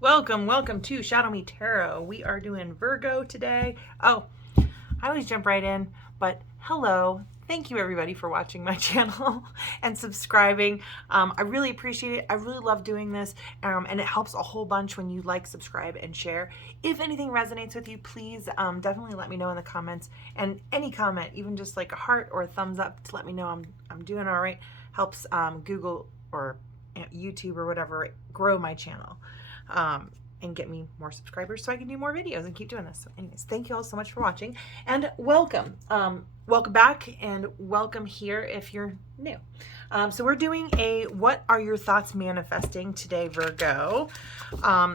Welcome to ShadowMeTarot. We are doing Virgo today. Oh, I always jump right in, but hello. Thank you everybody for watching my channel and subscribing. I really appreciate it. I really love doing this, and it helps a whole bunch when you like, subscribe, and share. If anything resonates with you, please definitely let me know in the comments. And any comment, even just like a heart or a thumbs up to let me know I'm doing all right, helps Google or YouTube or whatever grow my channel. And get me more subscribers so I can do more videos and keep doing this. So anyways, thank you all so much for watching, and welcome. Welcome back, and welcome here if you're new. So we're doing a what are your thoughts manifesting today, Virgo.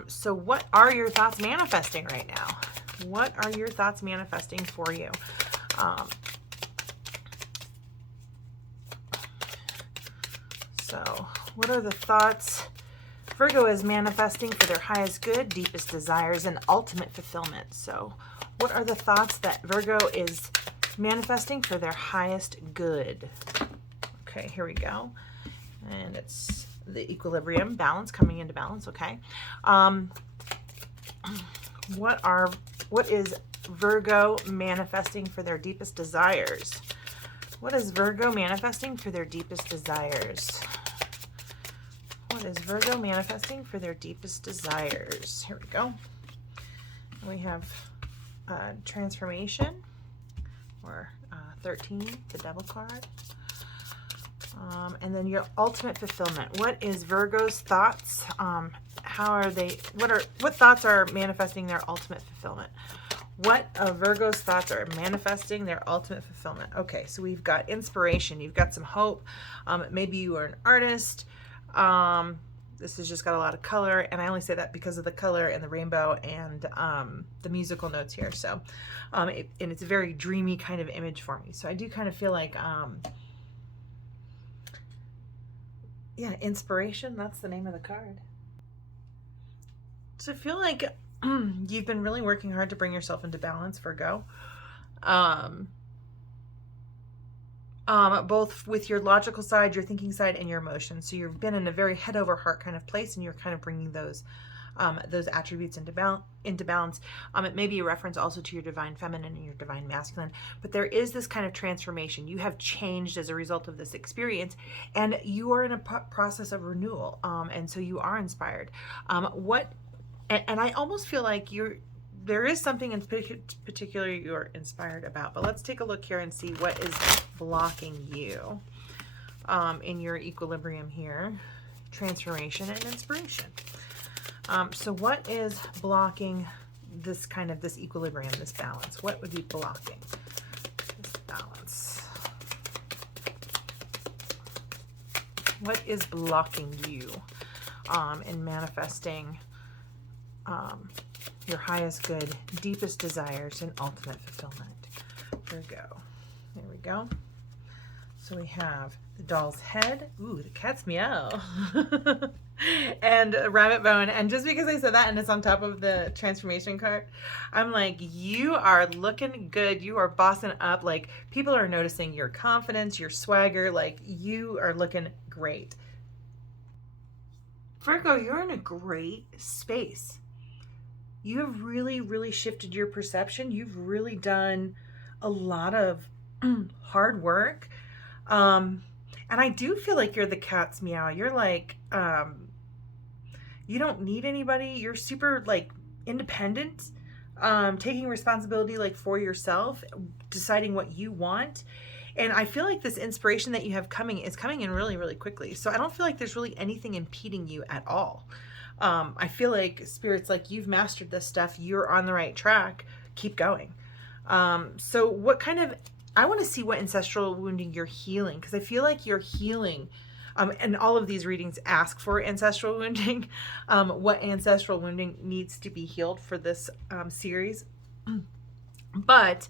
So what are your thoughts manifesting right now? What are your thoughts manifesting for you? So what are the thoughts Virgo is manifesting for their highest good, deepest desires, and ultimate fulfillment? So what are the thoughts that Virgo is manifesting for their highest good? Okay, here we go. And it's the equilibrium, balance, coming into balance. Okay. What is Virgo manifesting for their deepest desires? What is Virgo manifesting for their deepest desires? What is Virgo manifesting for their deepest desires? Here we go. We have transformation, or 13, the devil card. And then your ultimate fulfillment. What is Virgo's thoughts? How are they, what thoughts are manifesting their ultimate fulfillment? What of Virgo's thoughts are manifesting their ultimate fulfillment? Okay, so we've got inspiration. You've got some hope. Maybe you are an artist. This has just got a lot of color, and I only say that because of the color and the rainbow and the musical notes here. So, and it's a very dreamy kind of image for me. So I do kind of feel like, yeah, inspiration. That's the name of the card. So I feel like you've been really working hard to bring yourself into balance, Virgo. Both with your logical side, your thinking side, and your emotions. So you've been in a very head over heart kind of place, and you're kind of bringing those attributes into balance. It may be a reference also to your divine feminine and your divine masculine, but there is this kind of transformation. You have changed as a result of this experience, and you are in a process of renewal. And so you are inspired. And I almost feel like there is something in particular you're inspired about, but let's take a look here and see what is blocking you in your equilibrium here. Transformation and inspiration. So what is blocking this equilibrium, this balance? What would be blocking this balance? What is blocking you in manifesting your highest good, deepest desires, and ultimate fulfillment? Virgo. There we go. So we have the doll's head. Ooh, the cat's meow. And a rabbit bone. And just because I said that and it's on top of the transformation card, I'm like, you are looking good. You are bossing up. Like, people are noticing your confidence, your swagger. Like, you are looking great. Virgo, you're in a great space. You have really, really shifted your perception. You've really done a lot of hard work. And I do feel like you're the cat's meow. You're like, you don't need anybody. You're super like independent, taking responsibility like for yourself, deciding what you want. And I feel like this inspiration that you have coming is coming in really, really quickly. So I don't feel like there's really anything impeding you at all. I feel like Spirit's like, you've mastered this stuff. You're on the right track. Keep going. So what kind of, I want to see what ancestral wounding you're healing, because I feel like you're healing, and all of these readings ask for ancestral wounding, what ancestral wounding needs to be healed for this series. But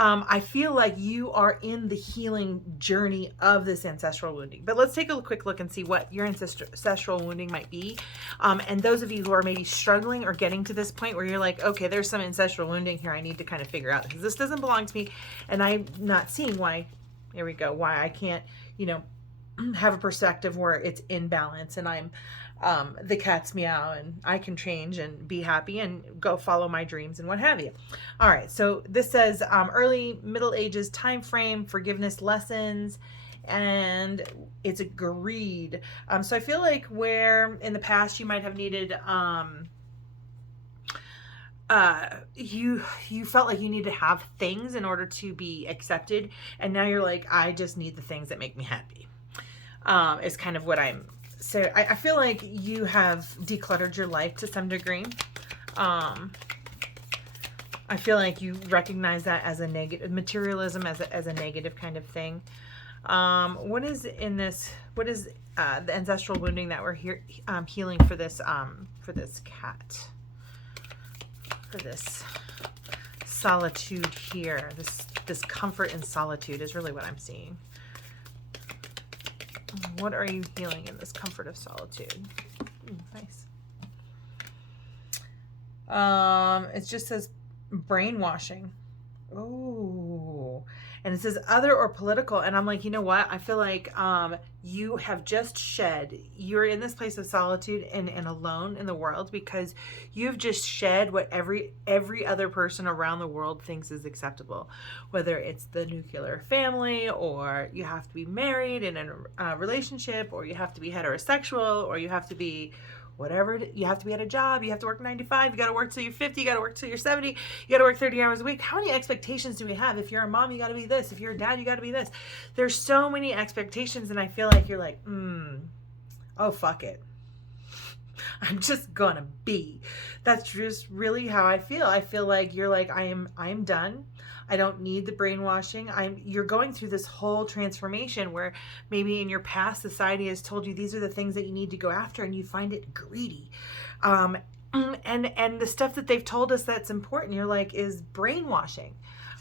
I feel like you are in the healing journey of this ancestral wounding. But let's take a quick look and see what your ancestral wounding might be. And those of you who are maybe struggling or getting to this point where you're like, okay, there's some ancestral wounding here I need to kind of figure out, because this doesn't belong to me, and I'm not seeing why, there we go, why I can't, have a perspective where it's in balance, and I'm the cats meow and I can change and be happy and go follow my dreams and what have you. All right, so this says early Middle Ages time frame, forgiveness lessons, and it's agreed. So I feel like where in the past you might have needed you felt like you need to have things in order to be accepted, and now you're like, I just need the things that make me happy. Is kind of what I'm. So I feel like you have decluttered your life to some degree. I feel like you recognize that as a negative, materialism as a negative kind of thing. What is in this? What is the ancestral wounding that we're here healing for this cat? For this solitude here, this comfort in solitude is really what I'm seeing. What are you healing in this comfort of solitude? Nice. It just says brainwashing. Oh, and it says other or political, and I'm like, you know what? I feel like you have just shed. You're in this place of solitude and alone in the world because you've just shed what every other person around the world thinks is acceptable, whether it's the nuclear family, or you have to be married in a relationship, or you have to be heterosexual, or you have to be whatever, you have to be at a job, you have to work 9 to 5, you got to work till you're 50, you got to work till you're 70, you got to work 30 hours a week. How many expectations do we have? If you're a mom, you got to be this. If you're a dad, you got to be this. There's so many expectations, and I feel like you're like, oh, fuck it. I'm just gonna be. That's just really how I feel. I feel like you're like, I am done. I don't need the brainwashing. You're going through this whole transformation where maybe in your past society has told you these are the things that you need to go after, and you find it greedy. And the stuff that they've told us that's important, you're like, is brainwashing.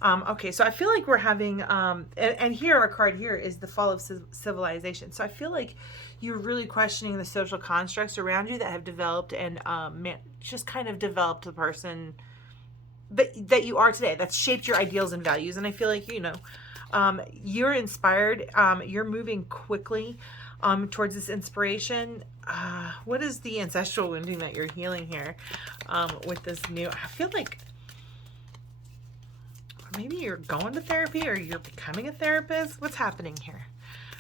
Okay, so I feel like we're having, and here our card here is the fall of civilization. So I feel like you're really questioning the social constructs around you that have developed and just kind of developed the person that you are today, that's shaped your ideals and values. And I feel like, you're inspired, you're moving quickly towards this inspiration. What is the ancestral wounding that you're healing here with this new, I feel like maybe you're going to therapy or you're becoming a therapist. What's happening here?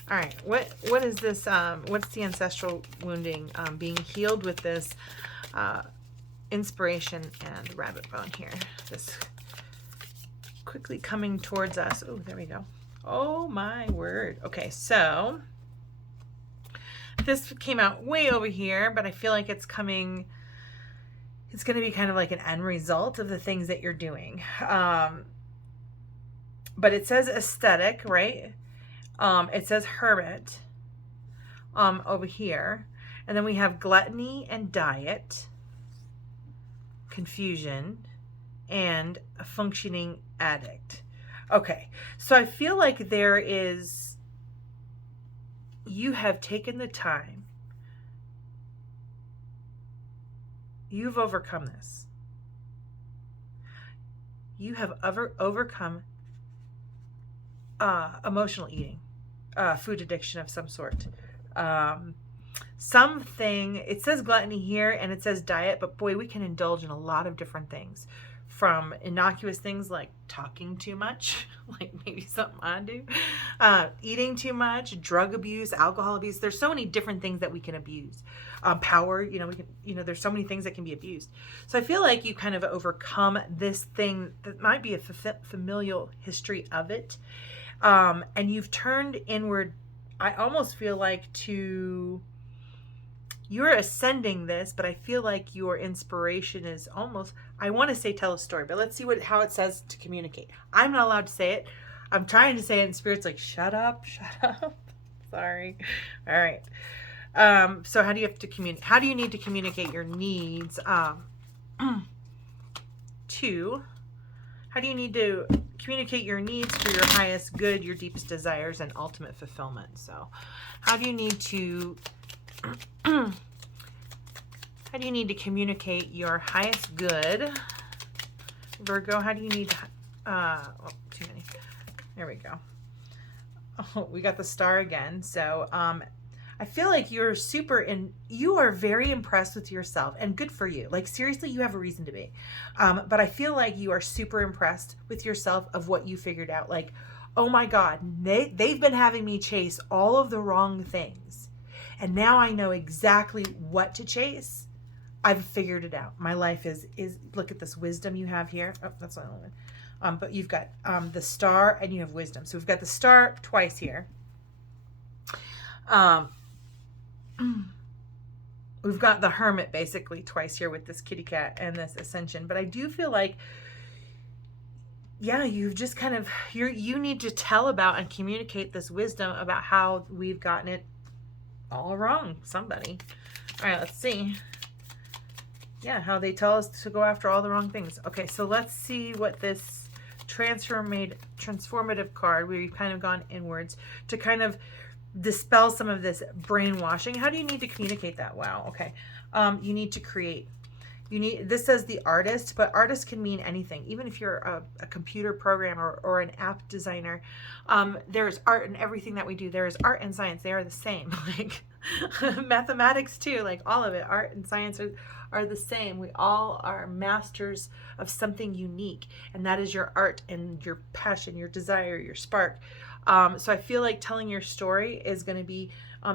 All right, what is this? What's the ancestral wounding being healed with this inspiration and rabbit bone here? This quickly coming towards us. Oh, there we go. Oh my word. Okay, so this came out way over here, but I feel like it's coming. It's going to be kind of like an end result of the things that you're doing. But it says aesthetic, right? It says hermit over here. And then we have gluttony and diet, confusion, and a functioning addict. Okay, so I feel like you have taken the time. You've overcome this. You have overcome emotional eating, food addiction of some sort. Something, it says gluttony here and it says diet, but boy, we can indulge in a lot of different things, from innocuous things like talking too much, like maybe something I do, eating too much, drug abuse, alcohol abuse. There's so many different things that we can abuse. Power, we can, there's so many things that can be abused. So I feel like you kind of overcome this thing that might be a familial history of it. And you've turned inward. I almost feel like you're ascending this, but I feel like your inspiration is almost, I want to say tell a story, but let's see how it says to communicate. I'm not allowed to say it. I'm trying to say it, and Spirit's like, shut up. Sorry. All right. So how do you have to communicate? How do you need to communicate your needs? How do you need to communicate your needs for your highest good, your deepest desires, and ultimate fulfillment? So how do you need to communicate your highest good, Virgo? How do you need too many. There we go. Oh, we got the star again. So I feel like you are very impressed with yourself, and good for you. Like, seriously, you have a reason to be. But I feel like you are super impressed with yourself of what you figured out. Like, oh my God, they've been having me chase all of the wrong things. And now I know exactly what to chase. I've figured it out. My life is look at this wisdom you have here. Oh, that's not one. But you've got the star and you have wisdom. So we've got the star twice here. We've got the hermit basically twice here with this kitty cat and this ascension. But I do feel like, yeah, you've just kind of, you need to tell about and communicate this wisdom about how we've gotten it all wrong. Somebody. All right, let's see. Yeah, how they tell us to go after all the wrong things. Okay, so let's see what this transformative card, where you've kind of gone inwards to kind of dispel some of this brainwashing. How do you need to communicate that? Wow. Okay. You need to create. This says the artist, but artist can mean anything. Even if you're a computer programmer or an app designer, there's art in everything that we do. There is art and science. They are the same. Like mathematics too, like all of it. Art and science are the same. We all are masters of something unique, and that is your art and your passion, your desire, your spark. So I feel like telling your story is going to be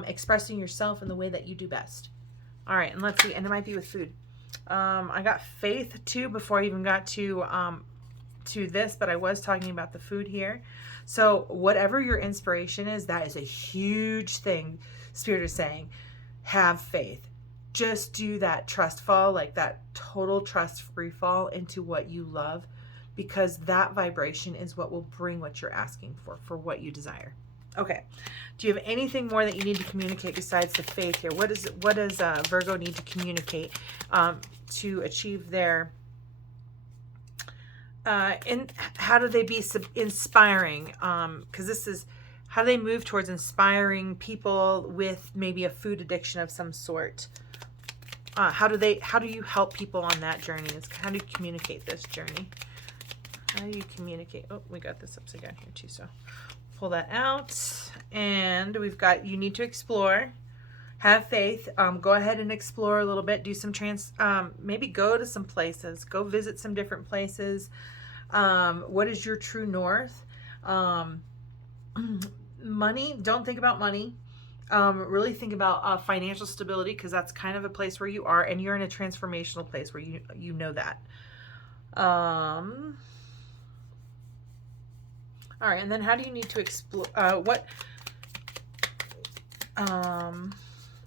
expressing yourself in the way that you do best. All right, and let's see, and it might be with food. I got faith too before I even got to this, but I was talking about the food here. So whatever your inspiration is, that is a huge thing. Spirit is saying, have faith. Just do that trust fall, like that total trust free fall into what you love, because that vibration is what will bring what you're asking for what you desire. Okay. Do you have anything more that you need to communicate besides the faith here? What does Virgo need to communicate to achieve their, and how do they be inspiring? Because this is, how do they move towards inspiring people with maybe a food addiction of some sort? How do you help people on that journey? How do you communicate this journey? How do you communicate? Oh, we got this upside down here too, so pull that out. And we've got, you need to explore, have faith, go ahead and explore a little bit, do some maybe go to some places, go visit some different places. What is your true north? Money, don't think about money. Really think about financial stability, because that's kind of a place where you are, and you're in a transformational place where you know that. All right, and then how do you need to explore,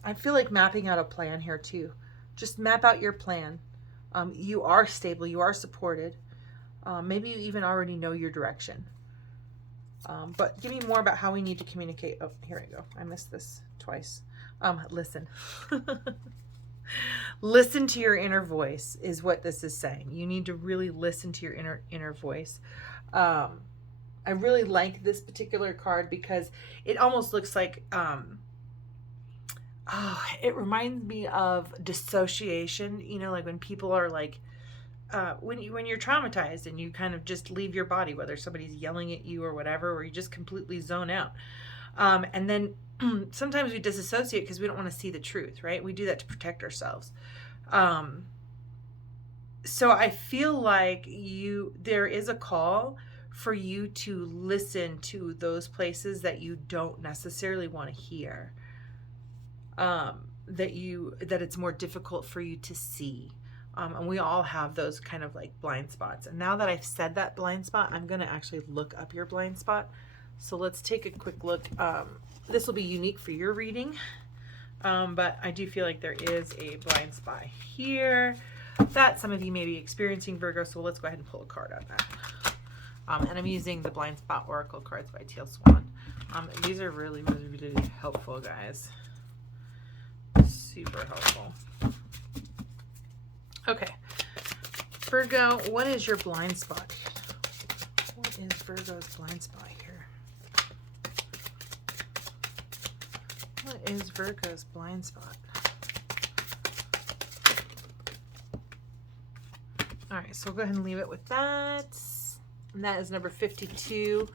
I feel like mapping out a plan here too. Just map out your plan. You are stable, you are supported. Maybe you even already know your direction. But give me more about how we need to communicate. Oh, here we go. I missed this twice. Listen. Listen to your inner voice is what this is saying. You need to really listen to your inner voice. I really like this particular card because it almost looks like, it reminds me of dissociation, you know, like when people are like, when you're traumatized and you kind of just leave your body, whether somebody's yelling at you or whatever, or you just completely zone out. And then sometimes we disassociate because we don't want to see the truth, right? We do that to protect ourselves. So I feel like there is a call for you to listen to those places that you don't necessarily want to hear, that it's more difficult for you to see. And we all have those kind of like blind spots. And now that I've said that blind spot, I'm going to actually look up your blind spot. So let's take a quick look. This will be unique for your reading, but I do feel like there is a blind spot here that some of you may be experiencing, Virgo. So let's go ahead and pull a card on that. And I'm using the Blind Spot Oracle cards by Teal Swan. These are really, really, really helpful, guys. Super helpful. Okay. Virgo, what is your blind spot? What is Virgo's blind spot here? What is Virgo's blind spot? All right, so we'll go ahead and leave it with that. And that is number 52.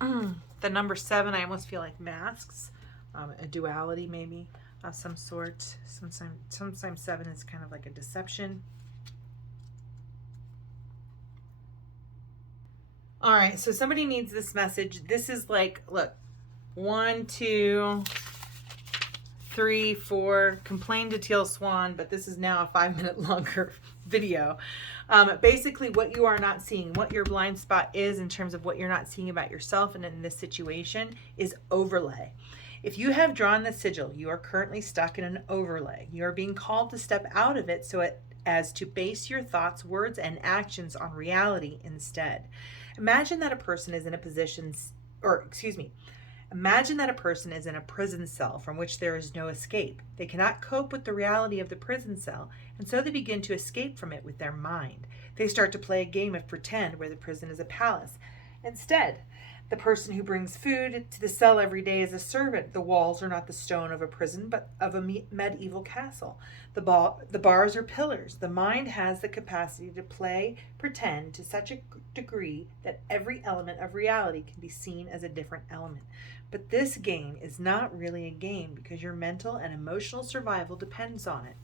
The number 7, I almost feel like masks. a duality maybe of some sort. Sometimes 7 is kind of like a deception. All right, so somebody needs this message. This is like, look, 1, 2, 3, 4, complain to Teal Swan, but this is now a 5-minute longer video. Basically, what you are not seeing, what your blind spot is in terms of what you're not seeing about yourself and in this situation is overlay. If you have drawn the sigil, you are currently stuck in an overlay. You are being called to step out of it as to base your thoughts, words, and actions on reality instead. Imagine that a person is in a position, imagine that a person is in a prison cell from which there is no escape. They cannot cope with the reality of the prison cell, and so they begin to escape from it with their mind. They start to play a game of pretend where the prison is a palace. Instead, the person who brings food to the cell every day is a servant. The walls are not the stone of a prison, but of a medieval castle. The bars are pillars. The mind has the capacity to play pretend to such a degree that every element of reality can be seen as a different element. But this game is not really a game because your mental and emotional survival depends on it.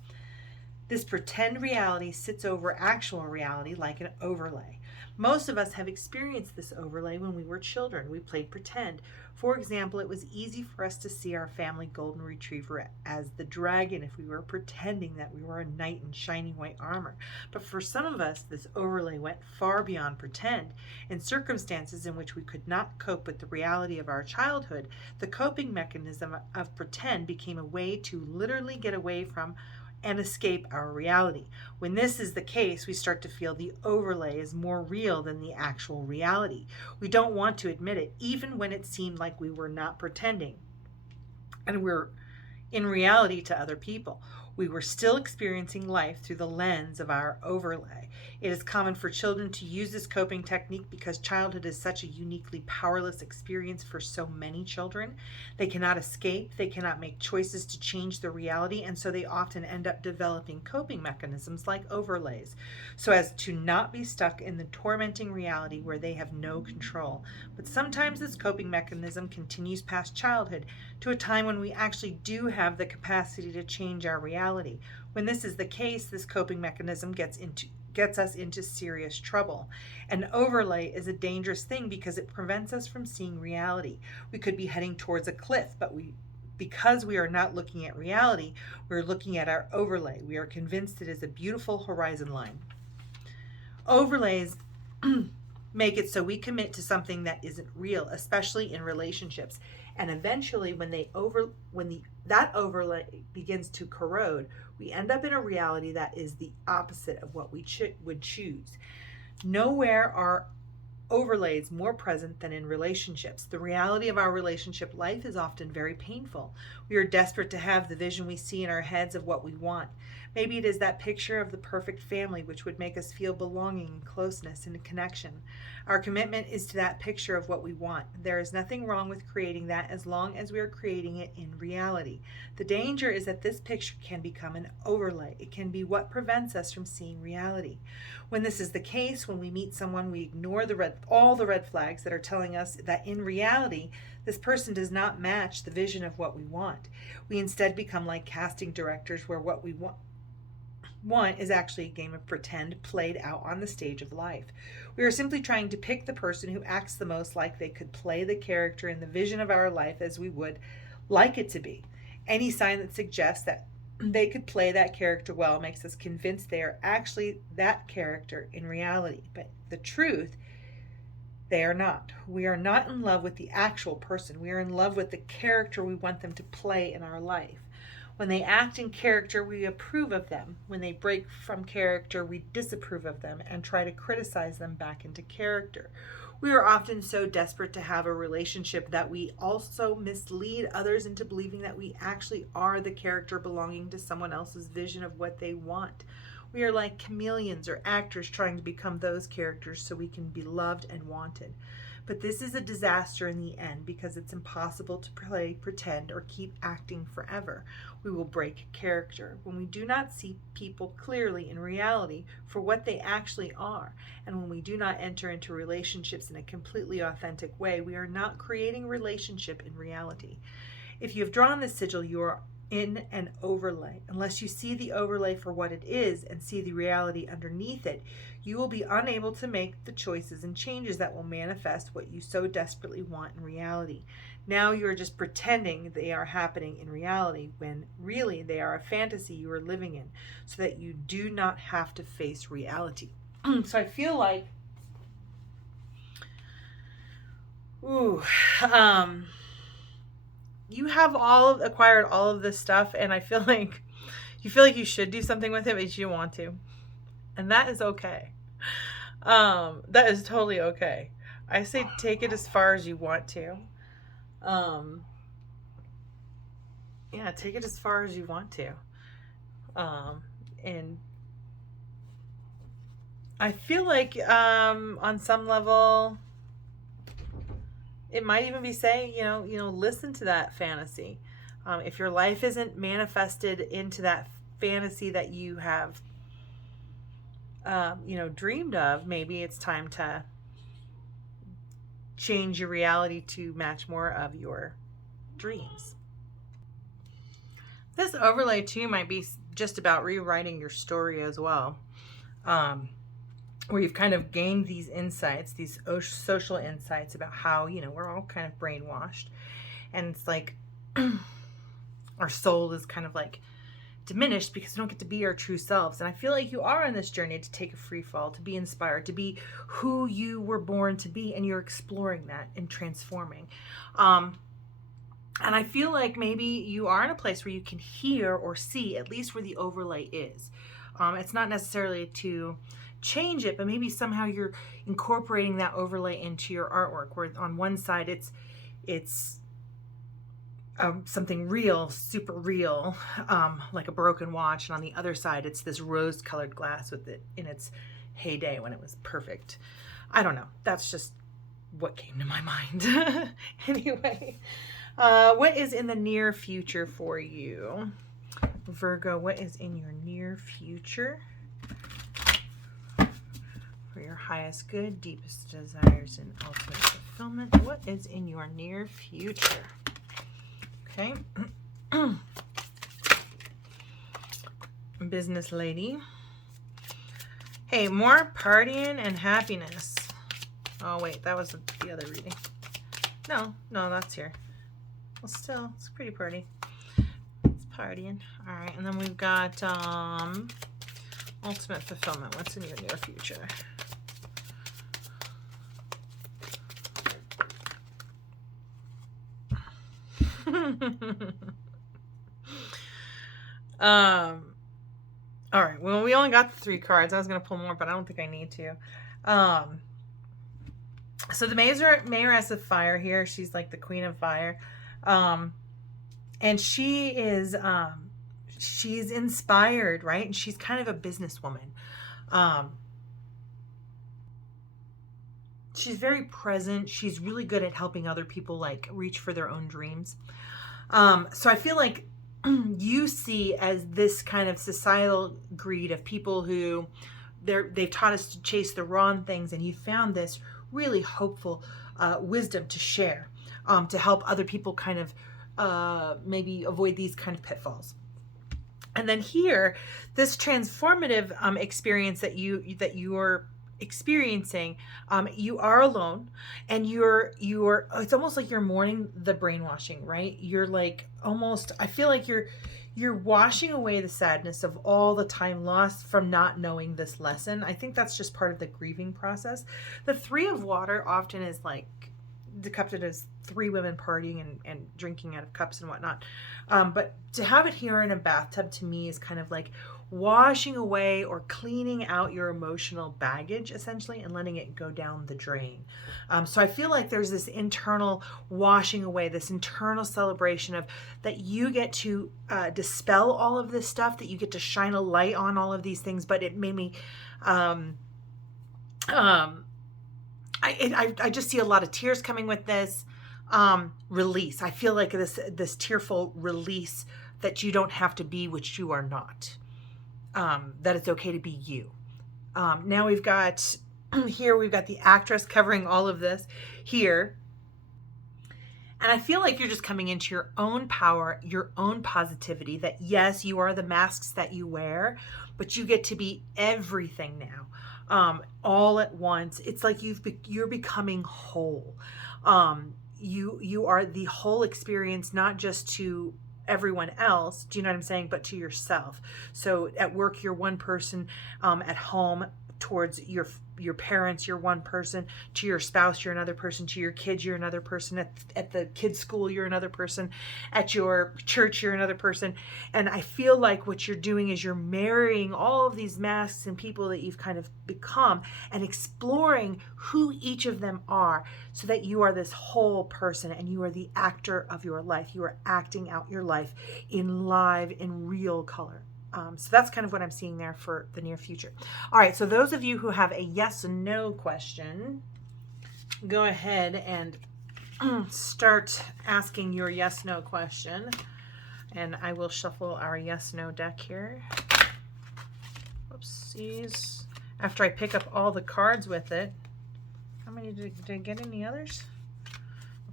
This pretend reality sits over actual reality like an overlay. Most of us have experienced this overlay when we were children. We played pretend. For example, it was easy for us to see our family golden retriever as the dragon if we were pretending that we were a knight in shining white armor. But for some of us, this overlay went far beyond pretend. In circumstances in which we could not cope with the reality of our childhood, the coping mechanism of pretend became a way to literally get away from and escape our reality. When this is the case, we start to feel the overlay is more real than the actual reality. We don't want to admit it, even when it seemed like we were not pretending and we're in reality to other people. We were still experiencing life through the lens of our overlay. It is common for children to use this coping technique because childhood is such a uniquely powerless experience for so many children. They cannot escape, they cannot make choices to change their reality, and so they often end up developing coping mechanisms like overlays, so as to not be stuck in the tormenting reality where they have no control. But sometimes this coping mechanism continues past childhood to a time when we actually do have the capacity to change our reality. When this is the case, this coping mechanism gets us into serious trouble. An overlay is a dangerous thing because it prevents us from seeing reality. We could be heading towards a cliff, but because we are not looking at reality, we're looking at our overlay. We are convinced it is a beautiful horizon line. Overlays make it so we commit to something that isn't real, especially in relationships. And eventually, when that overlay begins to corrode, we end up in a reality that is the opposite of what we would choose. Nowhere are overlays more present than in relationships. The reality of our relationship life is often very painful. We are desperate to have the vision we see in our heads of what we want. Maybe it is that picture of the perfect family which would make us feel belonging and closeness and connection. Our commitment is to that picture of what we want. There is nothing wrong with creating that as long as we are creating it in reality. The danger is that this picture can become an overlay. It can be what prevents us from seeing reality. When this is the case, when we meet someone, we ignore all the red flags that are telling us that in reality, this person does not match the vision of what we want. We instead become like casting directors where what we want is actually a game of pretend played out on the stage of life. We are simply trying to pick the person who acts the most like they could play the character in the vision of our life as we would like it to be. Any sign that suggests that they could play that character well makes us convinced they are actually that character in reality. But the truth, they are not. We are not in love with the actual person. We are in love with the character we want them to play in our life. When they act in character, we approve of them. When they break from character, we disapprove of them and try to criticize them back into character. We are often so desperate to have a relationship that we also mislead others into believing that we actually are the character belonging to someone else's vision of what they want. We are like chameleons or actors trying to become those characters so we can be loved and wanted. But this is a disaster in the end because it's impossible to play pretend or keep acting forever. We will break character when we do not see people clearly in reality for what they actually are. And when we do not enter into relationships in a completely authentic way, we are not creating a relationship in reality. If you have drawn this sigil, you are in an overlay. Unless you see the overlay for what it is and see the reality underneath it, you will be unable to make the choices and changes that will manifest what you so desperately want in reality. Now you are just pretending they are happening in reality when really they are a fantasy you are living in, so that you do not have to face reality. So I feel like, you have acquired all of this stuff, and I feel like you should do something with it, but you don't want to, and that is okay. That is totally okay. I say take it as far as you want to. Yeah, take it as far as you want to. And I feel like on some level, it might even be saying, listen to that fantasy. If your life isn't manifested into that fantasy that you have, dreamed of, maybe it's time to change your reality to match more of your dreams. This overlay too might be just about rewriting your story as well, where you've kind of gained these insights, these social insights about how, we're all kind of brainwashed, and it's like our soul is kind of like diminished because we don't get to be our true selves. And I feel like you are on this journey to take a free fall, to be inspired, to be who you were born to be, and you're exploring that and transforming. And I feel like maybe you are in a place where you can hear or see at least where the overlay is. It's not necessarily to change it, but maybe somehow you're incorporating that overlay into your artwork, where on one side it's something real, super real, like a broken watch, and on the other side it's this rose-colored glass with it in its heyday when it was perfect. I don't know. That's just what came to my mind. Anyway, what is in the near future for you, Virgo? What is in your near future for your highest good, deepest desires, and ultimate fulfillment? What is in your near future? Okay. Business lady. Hey, more partying and happiness. Oh, wait, that was the other reading. No, that's here. Well, still, it's pretty pretty. It's partying. All right, and then we've got ultimate fulfillment. What's in your near future? All right, well, we only got the 3 cards. I was going to pull more, but I don't think I need to. So the Mayoress of Fire here, she's like the Queen of Fire. And she is, she's inspired, right? And she's kind of a businesswoman. She's very present. She's really good at helping other people like reach for their own dreams. So I feel like you see as this kind of societal greed of people who they've taught us to chase the wrong things, and you found this really hopeful wisdom to share, to help other people kind of maybe avoid these kind of pitfalls. And then here, this transformative experience that you're experiencing, you are alone, and you're it's almost like you're mourning the brainwashing, right? You're like almost, I feel like you're washing away the sadness of all the time lost from not knowing this lesson. I think that's just part of the grieving process. The 3 of Water often is like depicted as 3 women partying and drinking out of cups and whatnot. But to have it here in a bathtub, to me, is kind of like washing away or cleaning out your emotional baggage, essentially, and letting it go down the drain. So I feel like there's this internal washing away, this internal celebration of that you get to dispel all of this stuff, that you get to shine a light on all of these things. But it made me, I just see a lot of tears coming with this release. I feel like this tearful release that you don't have to be which you are not. That it's okay to be you. Now we've got here, we've got the actress covering all of this here. And I feel like you're just coming into your own power, your own positivity, that yes, you are the masks that you wear, but you get to be everything now, all at once. It's like you're becoming whole. You are the whole experience, not just to everyone else, do you know what I'm saying, but to yourself. So at work, you're one person, at home, towards your parents, you're one person, to your spouse, you're another person, to your kids, you're another person, at the kids' school, you're another person, at your church, you're another person. And I feel like what you're doing is you're marrying all of these masks and people that you've kind of become, and exploring who each of them are, so that you are this whole person, and you are the actor of your life. You are acting out your life in real color. So that's kind of what I'm seeing there for the near future. All right, so those of you who have a yes and no question, go ahead and start asking your yes no question. And I will shuffle our yes no deck here. Oopsies. After I pick up all the cards with it. How many did I get? Any others?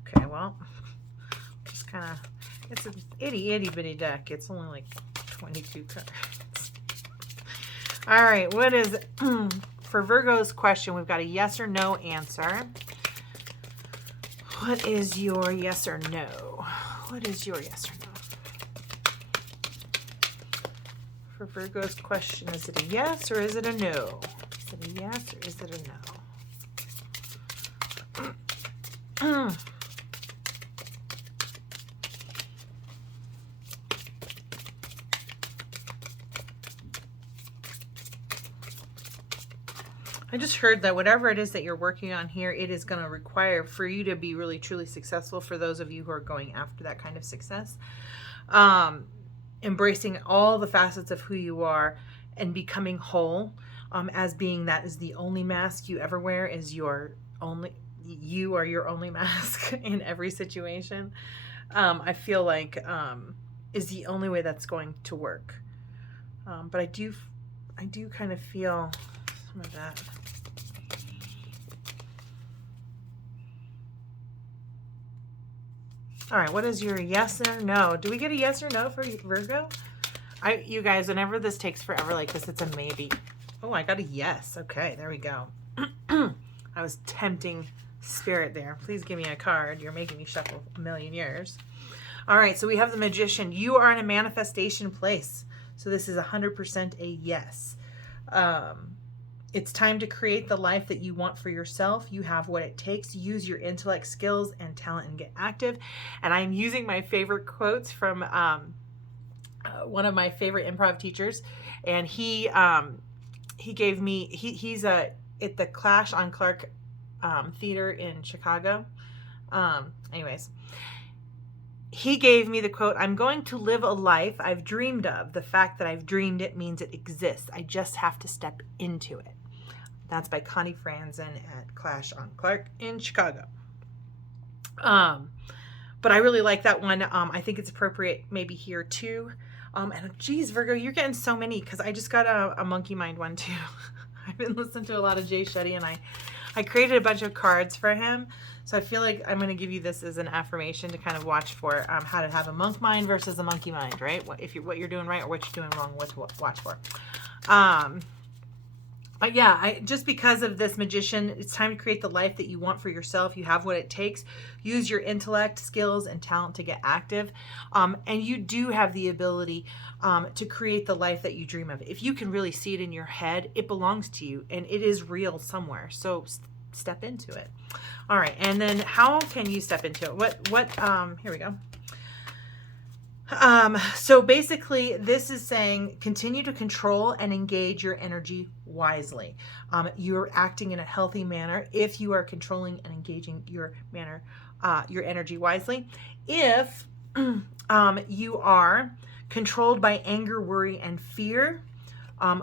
Okay, well, just kind of, it's an itty bitty deck. It's only like 22 cards. All right, what is for Virgo's question? We've got a yes or no answer. What is your yes or no? What is your yes or no? For Virgo's question, is it a yes or is it a no? Is it a yes or is it a no? I just heard that whatever it is that you're working on here, it is going to require for you to be really truly successful, for those of you who are going after that kind of success. Embracing all the facets of who you are and becoming whole, as being that is the only mask you ever wear, is you are your only mask in every situation. I feel like is the only way that's going to work. But I do kind of feel some of that. All right, what is your yes or no? Do we get a yes or no for Virgo? You guys, whenever this takes forever like this, it's a maybe. Oh, I got a yes. Okay, there we go. I was tempting spirit there. Please give me a card. You're making me shuffle a million years. All right, so we have the Magician. You are in a manifestation place. So this is 100% a yes. It's time to create the life that you want for yourself. You have what it takes. Use your intellect, skills, and talent and get active. And I'm using my favorite quotes from one of my favorite improv teachers. And he gave me, he's at the Clash on Clark Theater in Chicago. Anyways, he gave me the quote, "I'm going to live a life I've dreamed of. The fact that I've dreamed it means it exists. I just have to step into it." That's by Connie Franzen at Clash on Clark in Chicago. But I really like that one. I think it's appropriate maybe here too. And geez, Virgo, you're getting so many, because I just got a monkey mind one too. I've been listening to a lot of Jay Shetty, and I created a bunch of cards for him. So I feel like I'm going to give you this as an affirmation to kind of watch for how to have a monk mind versus a monkey mind, right? What you're doing right or what you're doing wrong, what to watch for. But yeah, just because of this Magician, it's time to create the life that you want for yourself. You have what it takes. Use your intellect, skills, and talent to get active. And you do have the ability to create the life that you dream of. If you can really see it in your head, it belongs to you and it is real somewhere. So step into it. All right. And then how can you step into it? Here we go. So basically this is saying continue to control and engage your energy wisely. You're acting in a healthy manner if you are controlling and engaging your energy wisely. If you are controlled by anger, worry, and fear,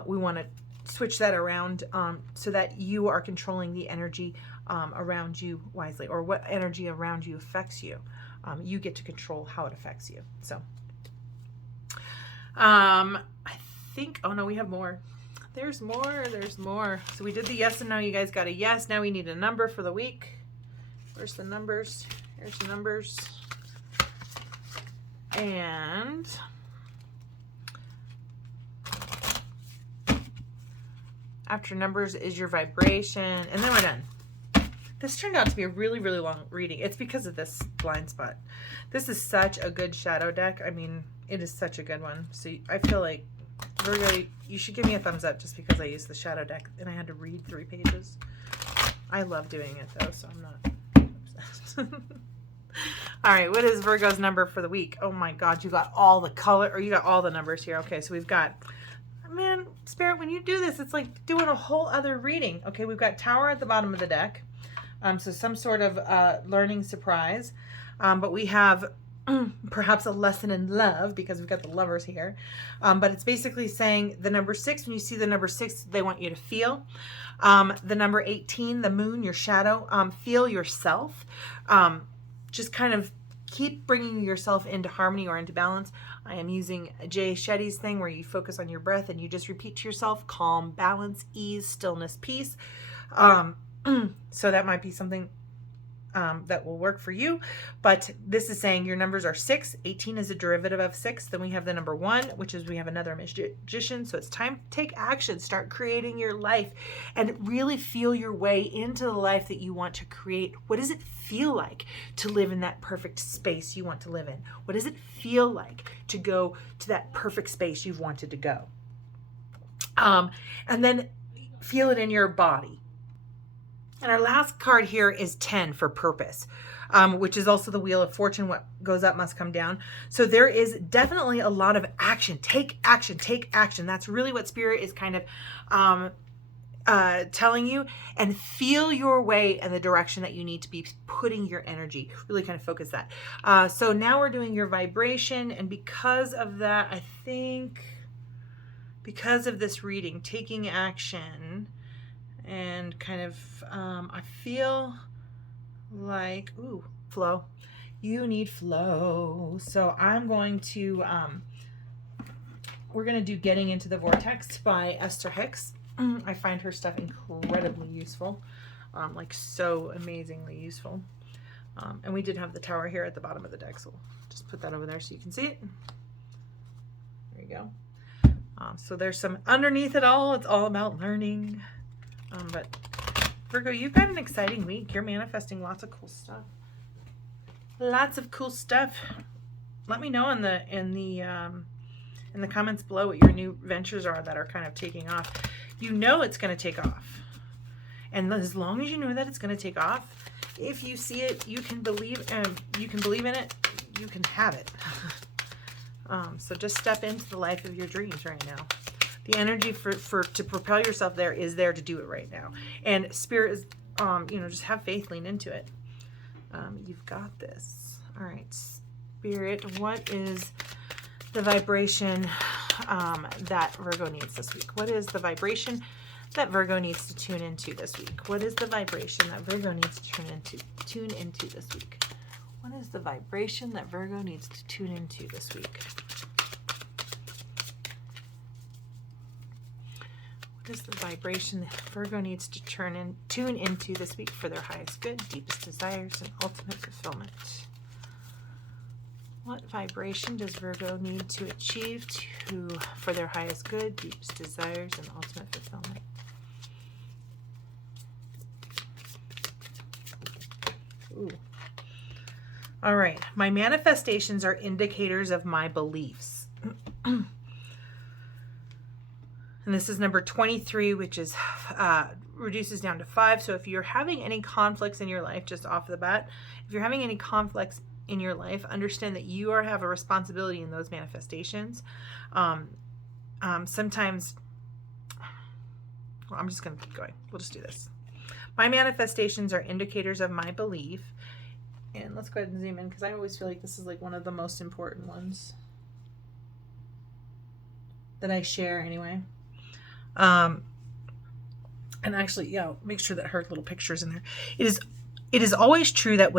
we want to switch that around so that you are controlling the energy around you wisely, or what energy around you affects you. You get to control how it affects you. So I think, oh no, we have more. There's more. So we did the yes and no. You guys got a yes. Now we need a number for the week. Where's the numbers? Here's the numbers. And after numbers is your vibration. And then we're done. This turned out to be a really, really long reading. It's because of this blind spot. This is such a good shadow deck. I mean, it is such a good one. So I feel like, Virgo, you should give me a thumbs up just because I used the shadow deck and I had to read 3 pages. I love doing it though, so I'm not obsessed. All right, what is Virgo's number for the week? Oh my God, you got all the color, or you got all the numbers here. Okay, so we've got, man, Spirit, when you do this, it's like doing a whole other reading. Okay, we've got Tower at the bottom of the deck. So some sort of learning surprise. But we have perhaps a lesson in love because we've got the lovers here. But it's basically saying the number 6, when you see the number 6, they want you to feel. The number 18, the moon, your shadow, feel yourself. Just kind of keep bringing yourself into harmony or into balance. I am using Jay Shetty's thing where you focus on your breath and you just repeat to yourself, calm, balance, ease, stillness, peace. So that might be something that will work for you. But this is saying your numbers are 6. 18 is a derivative of 6. Then we have the number 1, which is we have another magician. So it's time to take action. Start creating your life and really feel your way into the life that you want to create. What does it feel like to live in that perfect space you want to live in? What does it feel like to go to that perfect space you've wanted to go? And then feel it in your body. And our last card here is 10 for purpose, which is also the Wheel of Fortune. What goes up must come down. So there is definitely a lot of action. Take action. Take action. That's really what Spirit is kind of telling you. And feel your way in the direction that you need to be putting your energy. Really kind of focus that. So now we're doing your vibration. And because of that, I think because of this reading, taking action, and kind of, I feel like, ooh, flow. You need flow. So I'm going to, we're going to do Getting Into the Vortex by Esther Hicks. I find her stuff incredibly useful, like so amazingly useful. And we did have the Tower here at the bottom of the deck, so we'll just put that over there so you can see it. There you go. So there's some underneath it all. It's all about learning. But Virgo, you've got an exciting week. You're manifesting lots of cool stuff. Lots of cool stuff. Let me know in the comments below what your new ventures are that are kind of taking off. You know it's going to take off. And as long as you know that it's going to take off, if you see it, you can believe in it, you can have it. So just step into the life of your dreams right now. The energy to propel yourself there is there to do it right now. And Spirit is, just have faith, lean into it. You've got this. All right, Spirit, what is the vibration that Virgo needs this week? What is the vibration that Virgo needs to tune into this week? What is the vibration that Virgo needs to tune into this week? What is the vibration that Virgo needs to tune into this week? What is the vibration that Virgo needs to tune into this week for their highest good, deepest desires, and ultimate fulfillment? What vibration does Virgo need to achieve for their highest good, deepest desires, and ultimate fulfillment? Ooh. All right. My manifestations are indicators of my beliefs. And this is number 23, which is reduces down to 5. So if you're having any conflicts in your life, just off the bat, if you're having any conflicts in your life, understand that you have a responsibility in those manifestations. Sometimes, well, I'm just going to keep going. We'll just do this. My manifestations are indicators of my belief. And let's go ahead and zoom in because I always feel like this is like one of the most important ones that I share anyway. And actually, yeah, make sure that her little picture's in there. It is always true that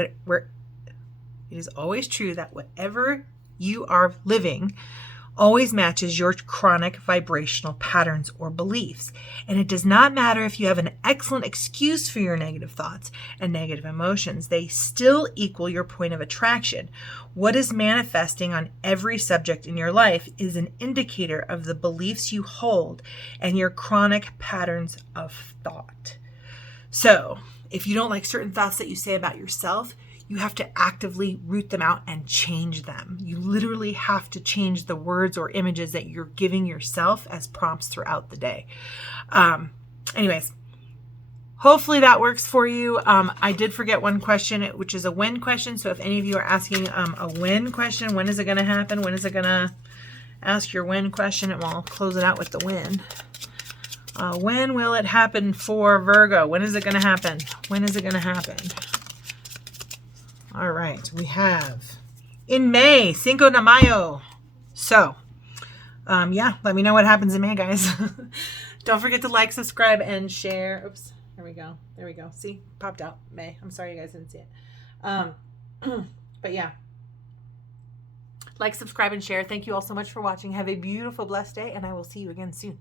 whatever you are living always matches your chronic vibrational patterns or beliefs. And it does not matter if you have an excellent excuse for your negative thoughts and negative emotions, they still equal your point of attraction. What is manifesting on every subject in your life is an indicator of the beliefs you hold and your chronic patterns of thought. So, if you don't like certain thoughts that you say about yourself, you have to actively root them out and change them. You literally have to change the words or images that you're giving yourself as prompts throughout the day. Anyways, hopefully that works for you. I did forget one question, which is a when question. So if any of you are asking a when question, when is it going to happen? When is it going to ask your when question? And we'll close it out with the when. When will it happen for Virgo? When is it going to happen? When is it going to happen? All right, we have in May, Cinco de Mayo. So, yeah, let me know what happens in May, guys. Don't forget to like, subscribe, and share. Oops, there we go. There we go. See, popped out May. I'm sorry you guys didn't see it. But yeah, like, subscribe, and share. Thank you all so much for watching. Have a beautiful, blessed day, and I will see you again soon.